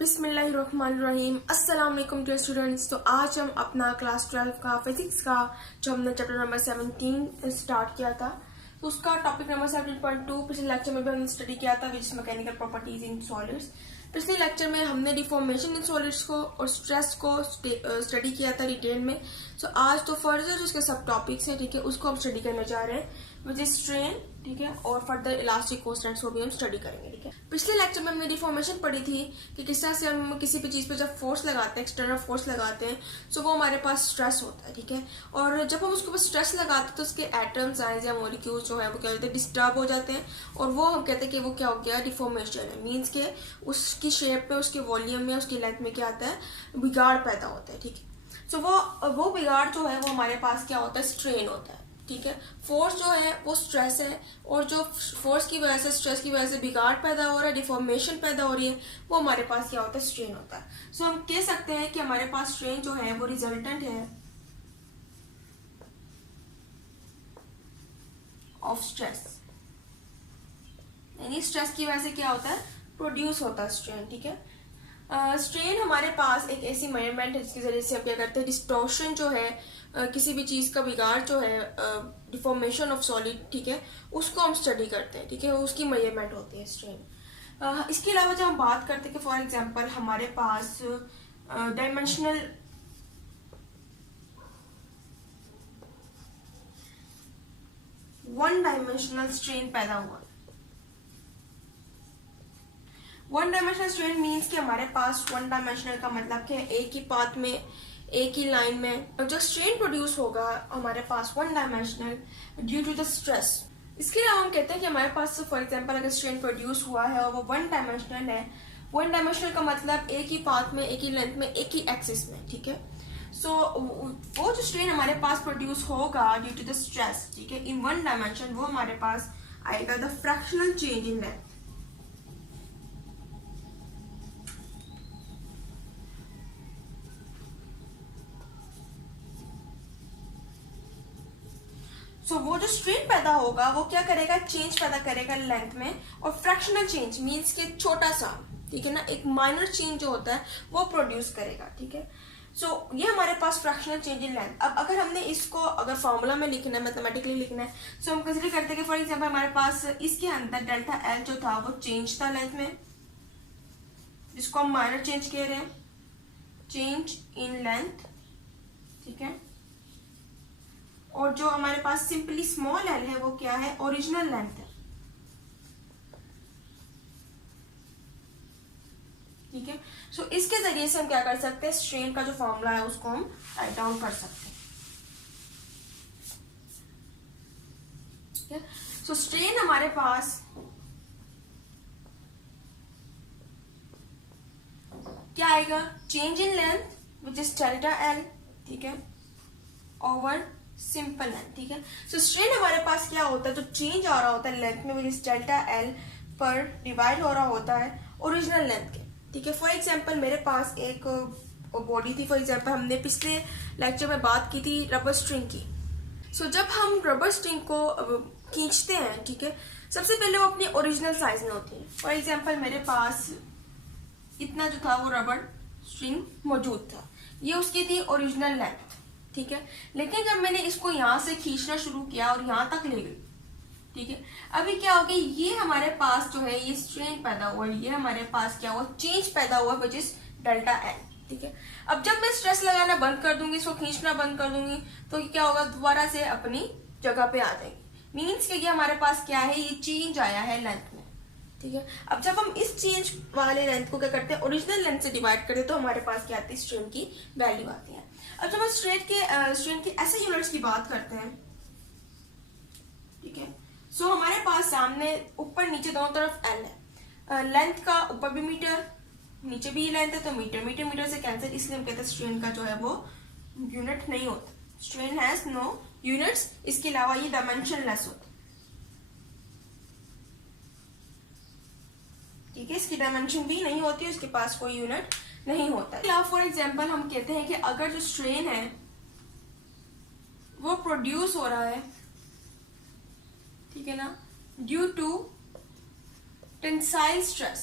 बिस्मिल्लाहिर्रहमानिर्रहीम। अस्सलाम वालेकुम डियर स्टूडेंट्स। तो आज हम अपना क्लास 12 का फिजिक्स का जो हमने चैप्टर नंबर 17 स्टार्ट किया था, तो उसका टॉपिक नंबर 17.2 पिछले लेक्चर में भी हमने स्टडी किया था, which is mechanical properties in solids. पिछले लेक्चर में हमने डिफॉर्मेशन इन सॉलिड्स को और स्ट्रेस को स्टडी किया था डिटेल में। सो आज तो फर्दर उसके सब टॉपिक्स हैं, ठीक है, उसको हम स्टडी करने जा रहे हैं, विच इज स्ट्रेन, ठीक है, और फर्दर इलास्टिक कांस्टेंट्स को भी हम स्टडी करेंगे, ठीक है। पिछले लेक्चर में हमने डिफॉर्मेशन पढ़ी थी कि किस तरह से हम किसी भी चीज पे जब फोर्स लगाते हैं, एक्सटर्नल फोर्स लगाते हैं, सो वो हमारे पास स्ट्रेस होता है, ठीक है। और जब हम उसके ऊपर स्ट्रेस लगाते हैं तो उसके एटम्स आए या मॉलिक्यूल्स जो है वो क्या होते हैं, डिस्टर्ब हो जाते हैं, और वो हम कहते हैं कि वो क्या हो गया, डिफॉर्मेशन है। मीन्स के उसकी शेप पे, उसके वॉल्यूम में, उसकी लेंथ में क्या आता है, बिगाड़ पैदा होता है, ठीक है। सो वो बिगाड़ जो है वो हमारे पास क्या होता है, स्ट्रेन होता है, ठीक है। फोर्स जो है वो स्ट्रेस है, और जो फोर्स की वजह से, स्ट्रेस की वजह से बिगाड़ पैदा हो रहा है, डिफॉर्मेशन पैदा हो रही है, वो हमारे पास क्या होता है, स्ट्रेन होता है। सो हम कह सकते हैं कि हमारे पास स्ट्रेन जो है वो रिजल्टेंट है ऑफ स्ट्रेस, यानी स्ट्रेस की वजह से क्या होता है, प्रोड्यूस होता है स्ट्रेन, ठीक है। स्ट्रेन हमारे पास एक ऐसी मेजरमेंट है जिसके जरिए से हम क्या करते हैं, डिस्टॉर्शन जो है, किसी भी चीज का बिगाड़ जो है, डिफॉर्मेशन ऑफ सॉलिड, ठीक है, उसको हम स्टडी करते हैं, ठीक है, उसकी मेजरमेंट होती है स्ट्रेन। इसके अलावा जब हम बात करते हैं कि फॉर एग्जांपल हमारे पास डायमेंशनल वन डायमेंशनल स्ट्रेन पैदा हुआ। वन डायमेंशनल स्ट्रेन मीन्स कि हमारे पास वन डायमेंशनल का मतलब क्या है, एक ही पाथ में, एक ही लाइन में जो स्ट्रेन प्रोड्यूस होगा हमारे पास one dimensional due to the stress. इसके अलावा हम कहते हैं कि हमारे पास फॉर एग्जांपल अगर स्ट्रेन प्रोड्यूस हुआ है और वो वन डायमेंशनल है, वन डायमेंशनल का मतलब एक ही पाथ में, एक ही लेंथ में, एक ही एक्सिस में, ठीक है। सो वो जो स्ट्रेन हमारे पास प्रोड्यूस होगा ड्यू टू द स्ट्रेस, ठीक है, इन वन डायमेंशन, वो हमारे पास आएगा the fractional change in length. So वो जो स्ट्रेन पैदा होगा वो क्या करेगा, चेंज पैदा करेगा लेंथ में, और फ्रैक्शनल चेंज मींस के छोटा सा, ठीक है ना, एक माइनर चेंज जो होता है वो प्रोड्यूस करेगा, ठीक है। सो ये हमारे पास फ्रैक्शनल चेंज इन लेंथ। अब अगर हमने इसको अगर फॉर्मूला में लिखना है, मैथमेटिकली लिखना है, सो हम कंसिडर करते हैं कि फॉर एग्जाम्पल हमारे पास इसके अंदर डेल्टा एल जो था वो चेंज था लेंथ में, जिसको हम माइनर चेंज कह रहे हैं, चेंज इन लेंथ, ठीक है। और जो हमारे पास सिंपली स्मॉल एल है वो क्या है, ओरिजिनल लेंथ है, ठीक है। सो इसके जरिए से हम क्या कर सकते हैं, स्ट्रेन का जो फॉर्मूला है उसको हम राइट डाउन कर सकते हैं, ठीक है। सो स्ट्रेन हमारे पास क्या आएगा, change in length which is delta L, ठीक है, ओवर सिंपल लेंथ, ठीक है। सो स्ट्रेन हमारे पास क्या होता है, जो चेंज आ रहा होता है लेंथ में, विच इज डेल्टा एल पर डिवाइड हो रहा होता है ओरिजिनल लेंथ के, ठीक है। फॉर एग्जाम्पल मेरे पास एक बॉडी थी, फॉर एग्जाम्पल हमने पिछले लेक्चर में बात की थी रबर स्ट्रिंग की। सो जब हम रबर स्ट्रिंग को खींचते हैं, ठीक है, सबसे पहले वो अपनी ओरिजिनल साइज में होती है। फॉर एग्जाम्पल मेरे पास इतना जो था वो रबर स्ट्रिंग मौजूद था, ये उसकी थी ओरिजिनल लेंथ, ठीक है। लेकिन जब मैंने इसको यहाँ से खींचना शुरू किया और यहाँ तक ले गई, ठीक है, अभी क्या हो गया, ये हमारे पास जो है ये स्ट्रेन पैदा हुआ, ये हमारे पास क्या हुआ, चेंज पैदा हुआ, विच इज डेल्टा एल, ठीक है। अब जब मैं स्ट्रेस लगाना बंद कर दूंगी, इसको खींचना बंद कर दूंगी, तो क्या होगा, दोबारा से अपनी जगह पे आ जाएगी। मीन्स के ये हमारे पास क्या है, ये चेंज आया है लेंथ में, ठीक है। अब जब हम इस चेंज वाले लेंथ को क्या करते हैं, ओरिजिनल लेंथ से डिवाइड करते हैं, तो हमारे पास क्या आती है, स्ट्रेन की वैल्यू आती है। अब जब हम स्ट्रेन के ऐसे यूनिट्स की बात करते हैं, ठीक है, सो हमारे पास सामने ऊपर नीचे दोनों तरफ एल है, लेंथ का ऊपर भी मीटर, नीचे भी लेंथ है, तो मीटर मीटर मीटर से कैंसिल, इसलिए हम कहते हैं स्ट्रेन का जो है वो यूनिट नहीं होता, स्ट्रेन हैज नो यूनिट्स। इसके अलावा ये डायमेंशनलेस होता है, ठीक है, इसकी डायमेंशन भी नहीं होती है, उसके पास कोई यूनिट नहीं होता है। फॉर एग्जाम्पल हम कहते हैं कि अगर जो स्ट्रेन है वो प्रोड्यूस हो रहा है, ठीक है ना, ड्यू टू टेंसाइल स्ट्रेस,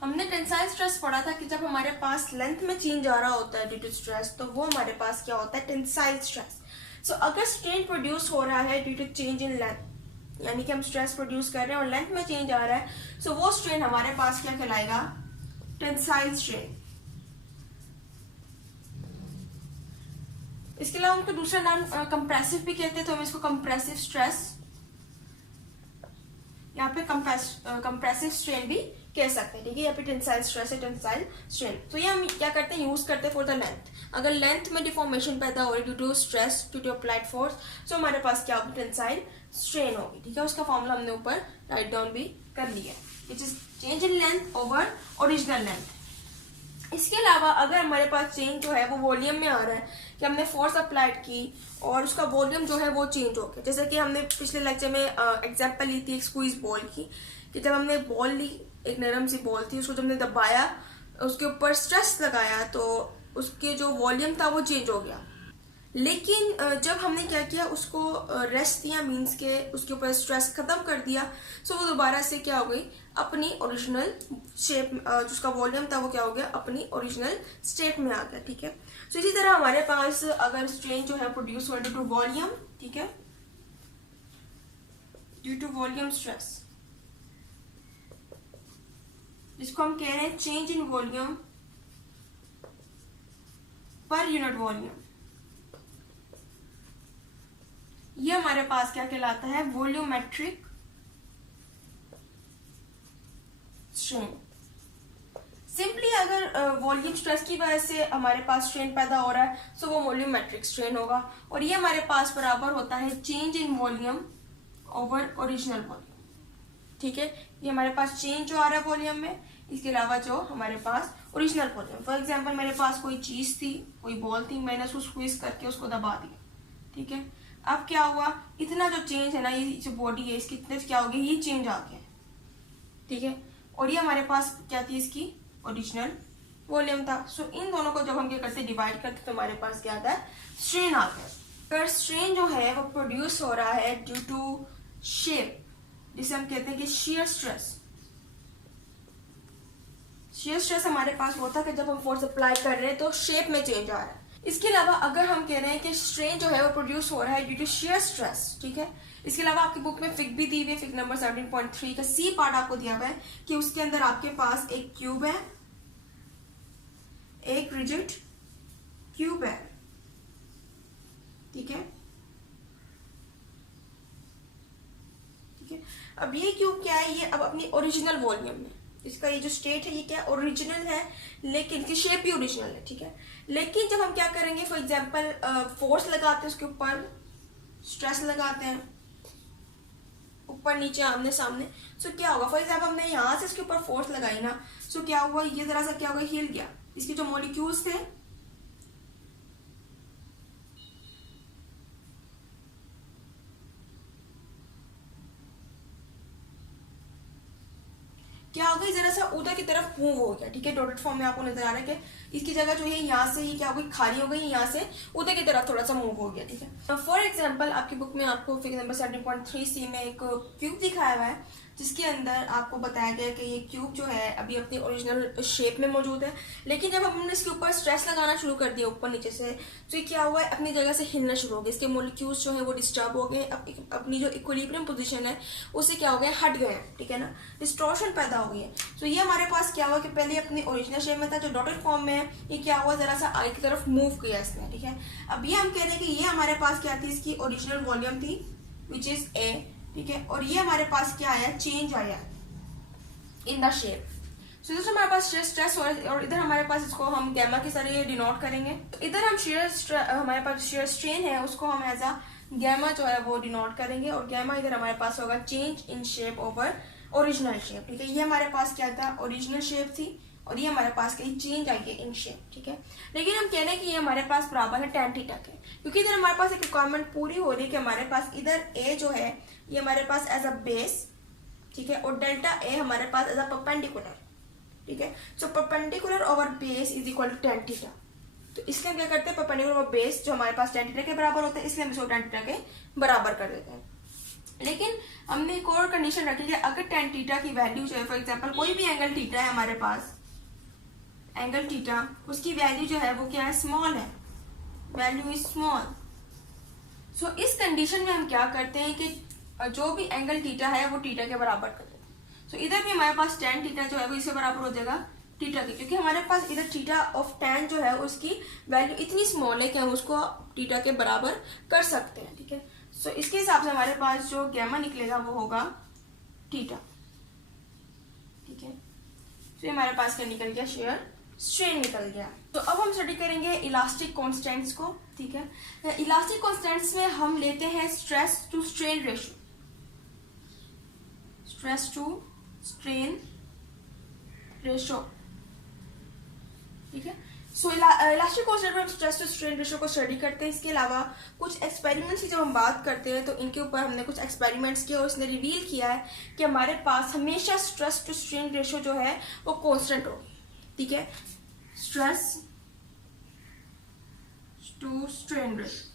हमने टेंसाइल स्ट्रेस पढ़ा था कि जब हमारे पास लेंथ में चेंज आ रहा होता है ड्यू टू स्ट्रेस, तो वो हमारे पास क्या होता है, टेंसाइल स्ट्रेस। सो अगर स्ट्रेन प्रोड्यूस हो रहा है due to change in length, यानी कि हम स्ट्रेस प्रोड्यूस कर रहे हैं और लेंथ में चेंज आ रहा है, सो वो स्ट्रेन हमारे पास क्या कहलाएगा, टेंसाइल स्ट्रेन। इसके अलावा उनको दूसरा नाम कंप्रेसिव भी कहते हैं, तो हम इसको कंप्रेसिव स्ट्रेस, यहाँ पे कंप्रेसिव स्ट्रेन भी कह सकते हैं, ठीक है। यहाँ पे टेंसाइल स्ट्रेस है, टेंसाइल स्ट्रेन। तो ये हम क्या करते हैं, यूज करते हैं फॉर द लेंथ। अगर लेंथ में डिफॉर्मेशन पैदा हो रही due to stress, due to applied force, तो हमारे पास क्या होगी, टेंसाइल स्ट्रेन होगी, ठीक है। उसका फॉर्मूला हमने ऊपर राइट डाउन भी कर लिया, which is change in length over original length. इसके अलावा अगर हमारे पास चेंज जो है वो वॉल्यूम में आ रहा है, कि हमने फोर्स अप्लाइड की और उसका वॉल्यूम जो है वो चेंज हो गया, जैसे कि हमने पिछले लेक्चर में एग्जांपल ली थी एक स्क्वीज बॉल की, कि जब हमने बॉल ली, एक नरम सी बॉल थी, उसको जब हमने दबाया, उसके ऊपर स्ट्रेस लगाया, तो उसके जो वॉल्यूम था वो चेंज हो गया। लेकिन जब हमने क्या किया, उसको रेस्ट दिया, मीन्स के उसके ऊपर स्ट्रेस खत्म कर दिया, सो वो दोबारा से क्या हो गई, अपनी ओरिजिनल शेप, जिसका वॉल्यूम था वो क्या हो गया, अपनी ओरिजिनल स्टेट में आ गया, ठीक है। सो इसी तरह हमारे पास अगर स्ट्रेन जो है प्रोड्यूस हुआ ड्यू टू वॉल्यूम, ठीक है, ड्यू टू वॉल्यूम स्ट्रेस, जिसको हम कह रहे हैं change in volume per unit volume, ये हमारे पास क्या कहलाता है, वॉल्यूमेट्रिक स्ट्रेन। सिंपली अगर वॉल्यूम स्ट्रेस की वजह से हमारे पास स्ट्रेन पैदा हो रहा है, सो वो वॉल्यूमेट्रिक स्ट्रेन होगा, और ये हमारे पास बराबर होता है change in volume over original volume, ठीक है। ये हमारे पास चेंज जो आ रहा है वॉल्यूम में, इसके अलावा जो हमारे पास ओरिजिनल वॉल्यूम। फॉर एग्जांपल मेरे पास कोई चीज थी, कोई बॉल थी, मैंने उसको स्क्वीज करके उसको दबा दिया, ठीक है। अब क्या हुआ, इतना जो चेंज है ना, ये जो बॉडी है इसकी इतने क्या हो गया, ये चेंज आ गया, ठीक है। और ये हमारे पास क्या थी, इसकी ओरिजिनल वॉल्यूम था। सो इन दोनों को जब हम क्या करते, डिवाइड करते, तो हमारे पास क्या आता है, स्ट्रेन आता है। अगर स्ट्रेन जो है वो प्रोड्यूस हो रहा है ड्यू टू शेप, जिसे हम कहते हैं कि शियर स्ट्रेस। शियर स्ट्रेस हमारे पास होता है कि जब हम फोर्स अप्लाई कर रहे हैं तो शेप में चेंज आ रहा है। इसके अलावा अगर हम कह रहे हैं कि स्ट्रेन जो है वो प्रोड्यूस हो रहा है ड्यू टू शियर स्ट्रेस, ठीक है। इसके अलावा आपकी बुक में फिग भी दी हुई है, फिग नंबर 17.3 का सी पार्ट आपको दिया हुआ है कि उसके अंदर आपके पास एक क्यूब है, एक रिजिड क्यूब है, ठीक है, ठीक है। अब ये क्यूब क्या है, ये अब अपनी ओरिजिनल वॉल्यूम में, इसका ये जो स्टेट है ये क्या ओरिजिनल है, लेकिन इसकी शेप भी ओरिजिनल है, ठीक है। लेकिन जब हम क्या करेंगे, फॉर एग्जांपल फोर्स लगाते हैं, उसके ऊपर स्ट्रेस लगाते हैं, ऊपर नीचे आमने सामने, सो क्या होगा, फॉर एग्जांपल हमने यहाँ से इसके ऊपर फोर्स लगाई ना, सो क्या हुआ, ये जरा सा क्या होगा, हिल गया, इसके जो मॉलिक्यूल्स थे क्या हो गई, जरा सा उधर की तरफ मूव हो गया, ठीक है। डॉटेड फॉर्म में आपको नजर आ रहा है कि इसकी जगह जो है यहाँ से ही क्या हो गई, खाली हो गई, यहाँ से उधर की तरफ थोड़ा सा मूव हो गया, ठीक है। फॉर एग्जांपल आपकी बुक में आपको फिगर नंबर 17.3 में एक क्यूब दिखाया हुआ है, जिसके अंदर आपको बताया गया कि ये क्यूब जो है अभी अपनी ओरिजिनल शेप में मौजूद है, लेकिन जब हमने इसके ऊपर स्ट्रेस लगाना शुरू कर दिया ऊपर नीचे से, तो ये क्या हुआ है, अपनी जगह से हिलना शुरू हो गया, इसके मॉलिक्यूल्स जो है वो डिस्टर्ब हो गए, अपनी जो इक्विलिब्रियम पोजीशन है उससे क्या हो गया, हट गए, ठीक है ना, डिस्टॉर्शन पैदा हो गई है। तो ये हमारे पास क्या हुआ कि पहले अपनी ओरिजिनल शेप में था, जो डॉटेड फॉर्म में है, ये क्या हुआ, जरा सा आई की तरफ मूव किया इसने, ठीक है। अब ये हम कह रहे हैं कि ये हमारे पास क्या थी, इसकी ओरिजिनल वॉल्यूम थी विच इज ए, ठीक है, और ये हमारे पास क्या आया, चेंज आया इन द शेप। सो इधर हमारे पास स्ट्रेस और इधर हमारे पास इसको हम गैमा के सारे डिनोट करेंगे। तो इधर हम हमारे पास शेयर स्ट्रेन है, उसको हम एज अ गैमा जो है वो डिनोट करेंगे, और गैमा इधर हमारे पास होगा change in shape over original shape, ठीक है। ये हमारे पास क्या था, ओरिजिनल शेप थी, और ये हमारे पास कहीं चेंज आई है इन शेप, ठीक है। लेकिन हम कह रहे हैं कि ये हमारे पास बराबर है tan थीटा के, क्योंकि इधर हमारे पास एक रिक्वायरमेंट पूरी हो रही है कि हमारे पास इधर ए जो है ये हमारे पास एज अ बेस, ठीक है, और डेल्टा ए हमारे पास एज अ परपेंडिकुलर, ठीक है। So perpendicular over base is equal to tan theta. तो इसलिए हम क्या करते हैं, परपेंडिकुलर ओवर बेस जो हमारे पास tan थीटा के बराबर होता है, इसलिए हम इसको tan थीटा के बराबर कर देते हैं। लेकिन हमने एक और कंडीशन रखी है, अगर tan थीटा की वैल्यू जो है, फॉर एग्जांपल कोई भी एंगल थीटा है हमारे पास, एंगल थीटा, उसकी वैल्यू जो है वो क्या है, स्मॉल है, वैल्यू इज स्मॉल। सो इस कंडीशन में हम क्या करते हैं कि जो भी एंगल थीटा है वो थीटा के बराबर कर देते हैं। सो इधर भी हमारे पास tan थीटा जो है वो इसके बराबर हो जाएगा थीटा के, क्योंकि हमारे पास इधर थीटा ऑफ tan जो है उसकी वैल्यू इतनी स्मॉल है कि हम उसको थीटा के बराबर कर सकते हैं, ठीक है। सो इसके हिसाब से हमारे पास जो गैमा निकलेगा वो होगा थीटा, ठीक है। तो हमारे पास क्या निकल गया, शेयर स्ट्रेन निकल गया। तो अब हम स्टडी करेंगे इलास्टिक कांस्टेंट्स को, ठीक है। इलास्टिक कांस्टेंट्स में हम लेते हैं stress to strain ratio, stress to strain ratio, ठीक है। सो इलास्टिक कांस्टेंट में हम स्ट्रेस टू स्ट्रेन रेशियो को स्टडी करते हैं। इसके अलावा कुछ एक्सपेरिमेंट्स की जब हम बात करते हैं तो इनके ऊपर हमने कुछ एक्सपेरिमेंट्स किए और इसने रिवील किया है कि हमारे पास हमेशा स्ट्रेस टू स्ट्रेन रेशियो जो है वो कांस्टेंट होगी, ठीक है। स्ट्रेस टू स्ट्रेन रेशियो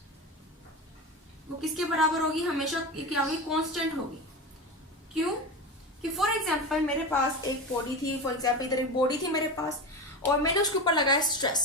वो किसके बराबर होगी, हमेशा क्या होगी, कांस्टेंट होगी। क्यों कि फॉर एग्जांपल मेरे पास एक बॉडी थी, फॉर एग्जांपल इधर एक बॉडी थी मेरे पास, और मैंने उसके ऊपर लगाया स्ट्रेस,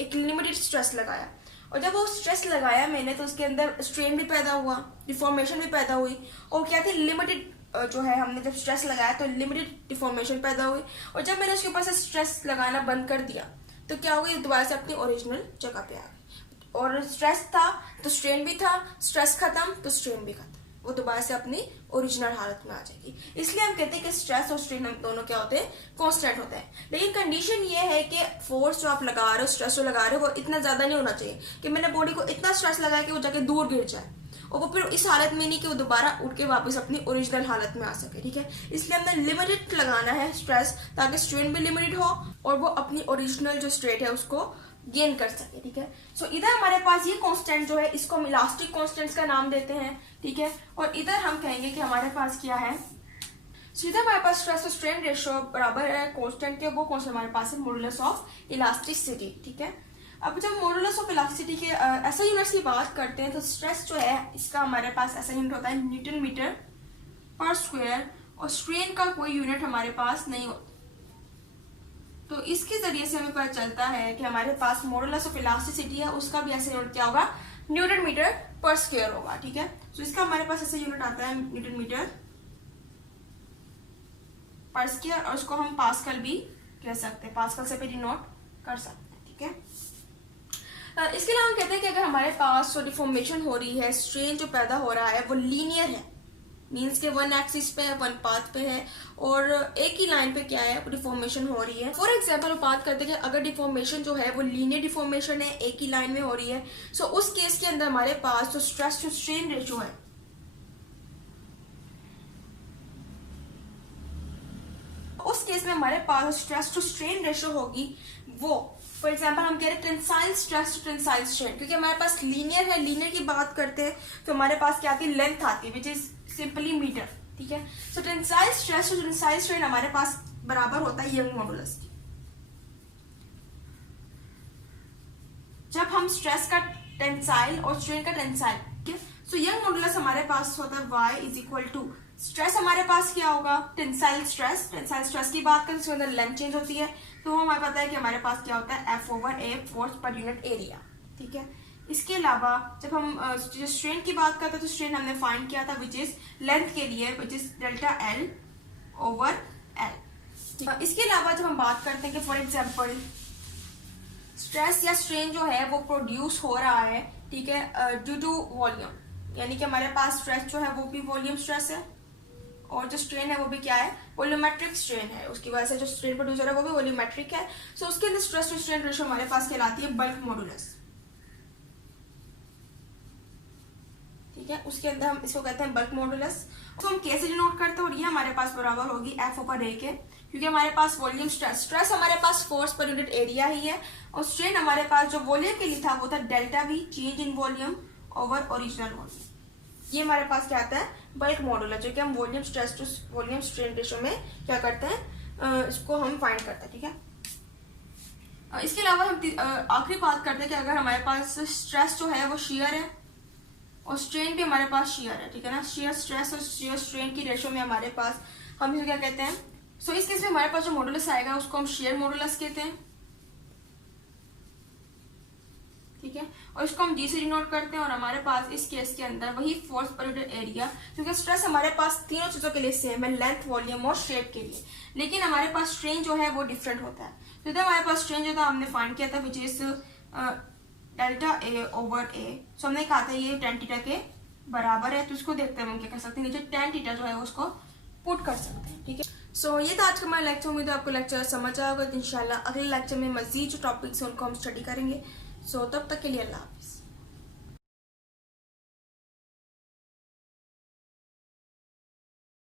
एक लिमिटेड स्ट्रेस लगाया, और जब वो स्ट्रेस लगाया मैंने तो उसके अंदर स्ट्रेन भी पैदा हुआ, डिफॉर्मेशन भी पैदा हुई, और क्या थी, लिमिटेड जो है, हमने जब स्ट्रेस लगाया तो लिमिटेड डिफॉर्मेशन पैदा हुई, और जब मैंने उसके ऊपर से स्ट्रेस लगाना बंद कर दिया तो क्या हो गई, दोबारा से अपनी ओरिजिनल जगह पे आ गई। और स्ट्रेस था तो स्ट्रेन भी था, स्ट्रेस खत्म तो स्ट्रेन भी खत्म, वो दोबारा से अपनी ओरिजिनल हालत में आ जाएगी। इसलिए हम कहते हैं कि स्ट्रेस और स्ट्रेन हम दोनों क्या होते हैं, कांस्टेंट होते हैं। लेकिन कंडीशन ये है कि फोर्स जो आप लगा रहे हो, स्ट्रेस जो लगा रहे हो वो इतना ज्यादा नहीं होना चाहिए कि मैंने बॉडी को इतना स्ट्रेस लगाया कि वो जाके दूर गिर जाए, और वो फिर इस हालत में नहीं कि वो दोबारा उठ के वापस अपनी ओरिजिनल हालत में आ सके, ठीक है। इसलिए हमने लिमिटेड लगाना है स्ट्रेस, ताकि स्ट्रेन भी लिमिटेड हो और वो अपनी ओरिजिनल जो स्टेट है उसको गेन कर सके, ठीक है। सो इधर हमारे पास ये कांस्टेंट जो है इसको हम इलास्टिक कांस्टेंट्स का नाम देते हैं, ठीक है। और इधर हम कहेंगे कि हमारे पास क्या है, सीधा हमारे पास स्ट्रेस और स्ट्रेन रेशियो बराबर है कांस्टेंट के, वो कांस्टेंट हमारे पास है मॉडुलस ऑफ इलास्टिसिटी, ठीक है। अब जब मॉडुलस ऑफ इलास्टिसिटी के ऐसा यूनिट्स की बात करते हैं तो स्ट्रेस जो है इसका हमारे पास ऐसा यूनिट होता है न्यूटन मीटर पर स्क्वायर, और स्ट्रेन का कोई यूनिट हमारे पास नहीं होता। तो इसके जरिए से हमें पता चलता है कि हमारे पास मॉडुलस ऑफ इलास्टिसिटी है, उसका भी ऐसा यूनिट क्या होगा, न्यूटन मीटर पर स्क्वायर होगा, ठीक है। तो इसका हमारे पास ऐसा यूनिट आता है न्यूटन मीटर पर स्क्वायर, और उसको हम पास्कल भी कह सकते हैं, पास्कल से भी डिनोट कर सकते हैं, ठीक है। इसके अलावा हम कहते हैं कि अगर हमारे पास जो डिफॉर्मेशन हो रही है, स्ट्रेन जो पैदा हो रहा है वो लीनियर है, मीन्स के वन एक्सिस पे है, वन पाथ पे है, और एक ही लाइन पे क्या है, डिफॉर्मेशन हो रही है। फॉर एग्जांपल बात करते हैं कि अगर डिफॉर्मेशन जो है वो लीनियर डिफॉर्मेशन है, एक ही लाइन में हो रही है, सो उस केस के अंदर हमारे पास जो स्ट्रेस टू स्ट्रेन रेशियो है उस केस में हमारे पास स्ट्रेस टू स्ट्रेन रेशियो होगी वो, फॉर एग्जांपल हम कह रहे हैं tensile stress to tensile strain, क्योंकि हमारे पास लीनियर है, लीनियर की बात करते हैं तो हमारे पास क्या आती है, लेंथ आती है विच इज सिंपली मीटर, ठीक है। So tensile stress to tensile strain हमारे पास बराबर होता है यंग मॉडुलस की। जब हम स्ट्रेस का टेंसाइल और स्ट्रेन का टेंसाइल, ठीक है, सो यंग मॉडुलस हमारे पास होता है y is equal to, stress हमारे पास क्या होगा, टेंसाइल स्ट्रेस, टेंसाइल स्ट्रेस की बात करें तो उसके अंदर लेंथ चेंज होती है, तो हमें पता है कि हमारे पास क्या होता है F/A force per unit area, ठीक है। इसके अलावा जब हम स्ट्रेन की बात करते हैं तो स्ट्रेन हमने फाइंड किया था विच इज लेंथ के लिए, विच इज डेल्टा L/L। इसके अलावा जब हम बात करते हैं कि फॉर एग्जांपल स्ट्रेस या स्ट्रेन जो है वो प्रोड्यूस हो रहा है, ठीक है, ड्यू टू वॉल्यूम, यानी कि हमारे पास स्ट्रेस जो है वो भी वॉल्यूम स्ट्रेस है, और जो स्ट्रेन है वो भी क्या है, वॉल्यूमेट्रिक स्ट्रेन है, उसकी वजह से जो स्ट्रेन प्रोड्यूसर है वो भी वॉल्यूमेट्रिक है। सो उसके अंदर स्ट्रेस टू स्ट्रेन रेशियो हमारे पास कहलाती है बल्क मॉडुलस, ठीक है। उसके अंदर हम इसको कहते हैं बल्क मॉडुलस। तो हम कैसे डिनोट करते हैं, और ये हमारे पास बराबर होगी F/A के, क्योंकि हमारे पास वॉल्यूम स्ट्रेस, स्ट्रेस हमारे पास फोर्स पर यूनिट एरिया ही है, और स्ट्रेन हमारे पास जो वॉल्यूम के लिए था वो था delta V, change in volume over original volume. ये हमारे पास क्या आता है, बल्क मॉडुलस, जो कि हम volume stress to volume strain ratio में क्या करते हैं, इसको हम फाइंड करते हैं, ठीक है। इसके अलावा हम आखिरी बात करते हैं कि अगर हमारे पास स्ट्रेस जो है वो शेयर है और स्ट्रेन भी हमारे पास शेयर है, ठीक है ना, शेयर स्ट्रेस और शेयर स्ट्रेन की रेशियो में हमारे पास हम इसे क्या कहते हैं, सो इस केस में हमारे पास जो मॉडुलस आएगा उसको हम शेयर मॉडुलस कहते हैं, और इसको हम जी से डिनोट करते हैं। और हमारे पास इस केस के अंदर वही फोर्स पर यूनिट एरिया, क्योंकि स्ट्रेस हमारे पास तीनों चीजों के लिए सेम है, लेंथ, वॉल्यूम और शेप के लिए, लेकिन हमारे पास स्ट्रेन जो है वो डिफरेंट होता है। तो इधर हमारे पास स्ट्रेन जो था हमने फाइंड किया था which is delta A over A. So हमने कहा था ये tan थीटा के बराबर है, तो इसको देखते हैं हम क्या कर सकते हैं, नीचे tan थीटा जो है उसको पुट कर सकते हैं। ठीक है, सो ये था आज का हमारा लेक्चर। उम्मीद है आपको लेक्चर समझ आया होगा। तो इंशाल्लाह अगले लेक्चर में मजीद जो टॉपिक्स हैं उनको हम स्टडी करेंगे। सो तब तक के लिए अल्लाह हाफिज़।